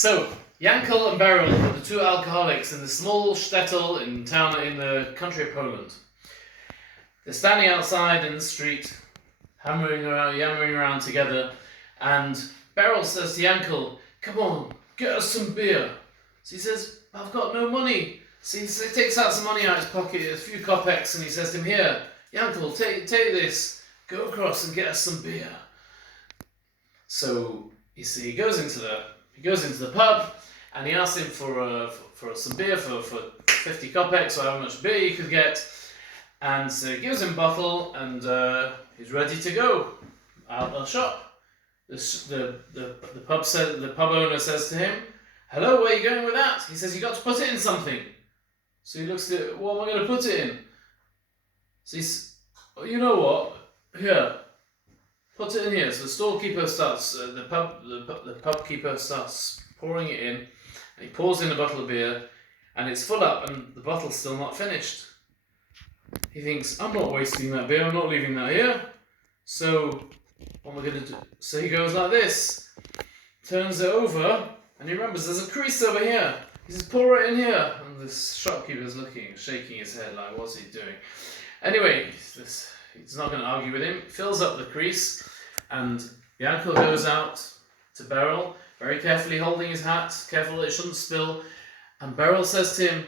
So, Yankel and Beryl were the two alcoholics in the small shtetl in town in the country of Poland. They're standing outside in the street, yammering around together, and Beryl says to Yankel, "Come on, get us some beer." So he says, "I've got no money." So he takes out some money out of his pocket, a few kopecks, and he says to him, "Here, Yankel, take this, go across and get us some beer." So you see, he goes into the pub, and he asks him for some beer for 50 kopecks, or however much beer you could get. And so he gives him a bottle, and he's ready to go out of the shop. The pub owner says to him, "Hello, where are you going with that?" He says, "You got to put it in something." So he looks at it, "What am I going to put it in?" So he's, "Oh, you know what? Here, put it in here." So the storekeeper starts, the pub keeper starts pouring it in, and he pours in a bottle of beer, and it's full up, and the bottle's still not finished. He thinks, "I'm not wasting that beer, I'm not leaving that here. So, what am I going to do?" So he goes like this, turns it over, and he remembers there's a crease over here. He says, "Pour it in here." And this shopkeeper's looking, shaking his head like, what's he doing? Anyway, he's not going to argue with him, fills up the crease, and Yankel goes out to Beryl, very carefully holding his hat, careful that it shouldn't spill, and Beryl says to him,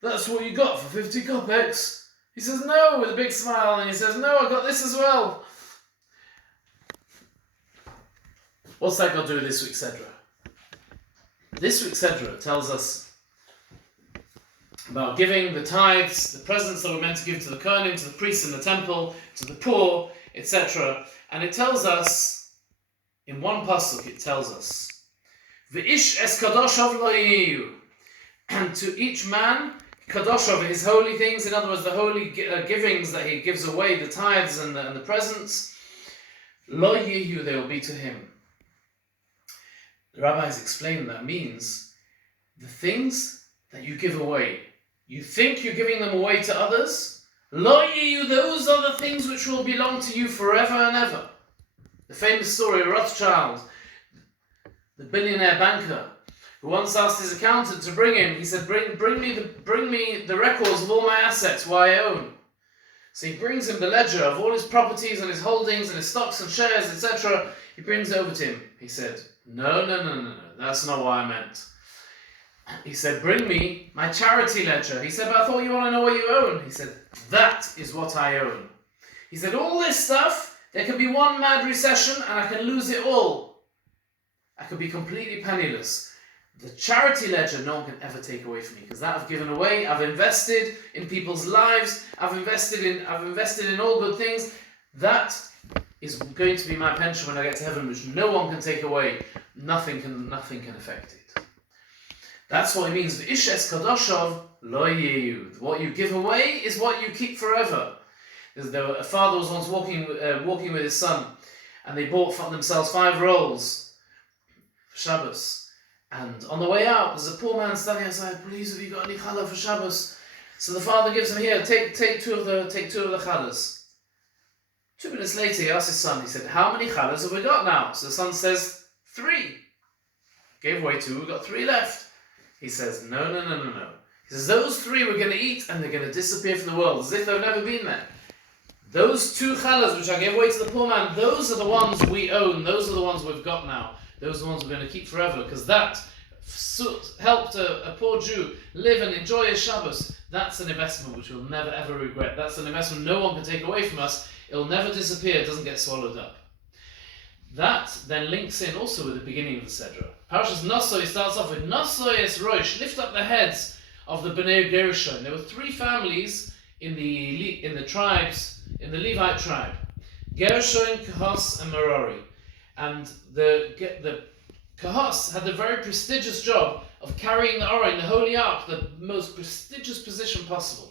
"That's what you got for 50 kopecks? He says, "No," with a big smile, and he says, "No, I got this as well." What's that got to do with this week's Sedra? This week's Sedra tells us about giving the tithes, the presents that we're meant to give to the Kohanim, to the priests in the temple, to the poor, etc. And it tells us, in one pasuk, it tells us, "V'ish es kadoshov lo yiyu," and to each man, kadoshov, his holy things, in other words, the holy givings that he gives away, the tithes and the presents, lo yiyu, they will be to him. The rabbis explain that means the things that you give away, you think you're giving them away to others, lo yiyu, those are the things which will belong to you forever and ever. The famous story of Rothschild, the billionaire banker, who once asked his accountant to bring him, he said, bring me the records of all my assets, what I own. So he brings him the ledger of all his properties and his holdings and his stocks and shares, etc. He brings it over to him. He said, No, that's not what I meant. He said, "Bring me my charity ledger." He said, "But I thought you want to know what you own." He said, "That is what I own." He said, "All this stuff, there can be one mad recession and I can lose it all. I could be completely penniless. The charity ledger, no one can ever take away from me, because that I've given away. I've invested in people's lives. I've invested in all good things. That is going to be my pension when I get to heaven, which no one can take away. Nothing can affect it." That's what it means. V'ish es kadoshov lo yiyu. What you give away is what you keep forever. A father was once walking with his son, and they bought for themselves 5 rolls for Shabbos. And on the way out, there's a poor man standing outside. "Please, have you got any challah for Shabbos?" So the father gives him, "Here, take two of the challahs." 2 minutes later, he asked his son, he said, "How many challahs have we got now?" So the son says, 3. Gave away 2, we've got 3 left. He says, No. He says, "Those 3 we're going to eat, and they're going to disappear from the world, as if they've never been there. Those 2 challahs which I gave away to the poor man, those are the ones we own, those are the ones we've got now. Those are the ones we're going to keep forever, because that helped a poor Jew live and enjoy his Shabbos. That's an investment which we'll never ever regret. That's an investment no one can take away from us. It'll never disappear, it doesn't get swallowed up." That then links in also with the beginning of the Sedra. Parashas Nosoi starts off with Nosoi es Rosh, lift up the heads of the Bnei Gershon. There were 3 families in the tribes, in the Levite tribe: Gershon, Kahos, and Merari. And the Kahos had the very prestigious job of carrying the Aron, the Holy Ark, the most prestigious position possible.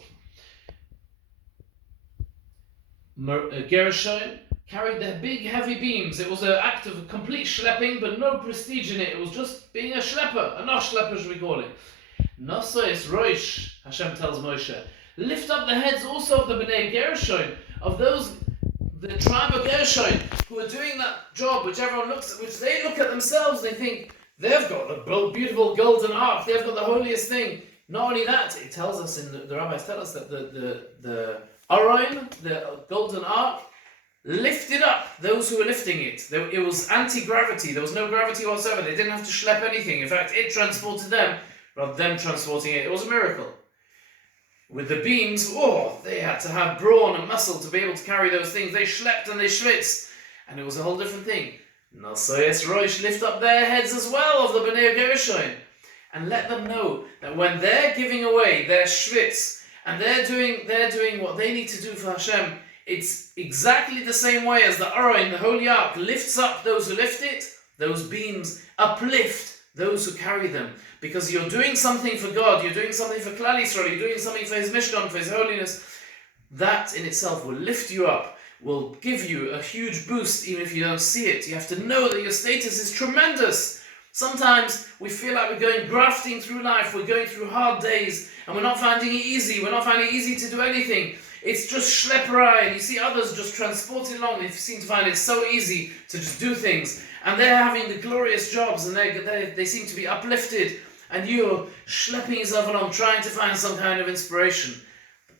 Gershon carried their big heavy beams. It was an act of complete schlepping, but no prestige in it. It was just being a schlepper, a nosh schlepper as we call it. Nosoi es Rosh, Hashem tells Moshe, lift up the heads also of the Bnei Gershon, of those, the tribe of Gershon, who are doing that job which everyone looks at, which they look at themselves, they think, They've got the beautiful golden ark. They've got the holiest thing. Not only that, it tells us the rabbis tell us that the Aron, the golden ark, lifted up those who were lifting it. It was anti-gravity. There was no gravity whatsoever. They didn't have to schlep anything. In fact, it transported them rather than them transporting it. It was a miracle. With the beams, they had to have brawn and muscle to be able to carry those things. They schlepped and they schwitzed, and it was a whole different thing. Nasoyes Roish, lift up their heads as well of the Bnei Gershon, and let them know that when they're giving away their schwitz and they're doing what they need to do for Hashem, it's exactly the same way as the Aron, the Holy Ark, lifts up those who lift it. Those beams uplift those who carry them, because you're doing something for God, you're doing something for Klal Yisrael, you're doing something for His Mishkan, for His holiness. That in itself will lift you up, will give you a huge boost even if you don't see it. You have to know that your status is tremendous. Sometimes we feel like we're going grafting through life, we're going through hard days, and we're not finding it easy, we're not finding it easy to do anything. It's just schlepperai, and you see others just transporting along. They seem to find it so easy to just do things, and they're having the glorious jobs, and they seem to be uplifted, and you're schlepping yourself along, trying to find some kind of inspiration.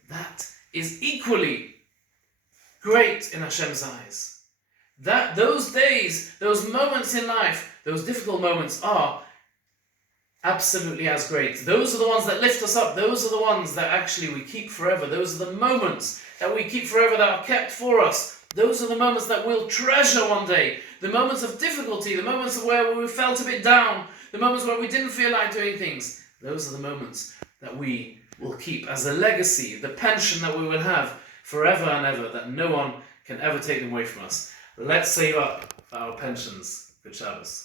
That is equally great in Hashem's eyes. That those days, those moments in life, those difficult moments are absolutely as great. Those are the ones that lift us up. Those are the ones that actually we keep forever. Those are the moments that we keep forever, that are kept for us. Those are the moments that we'll treasure one day. The moments of difficulty, the moments where we felt a bit down, the moments where we didn't feel like doing things. Those are the moments that we will keep as a legacy, the pension that we will have forever and ever, that no one can ever take them away from us. Let's save up our pensions. Good Shabbos.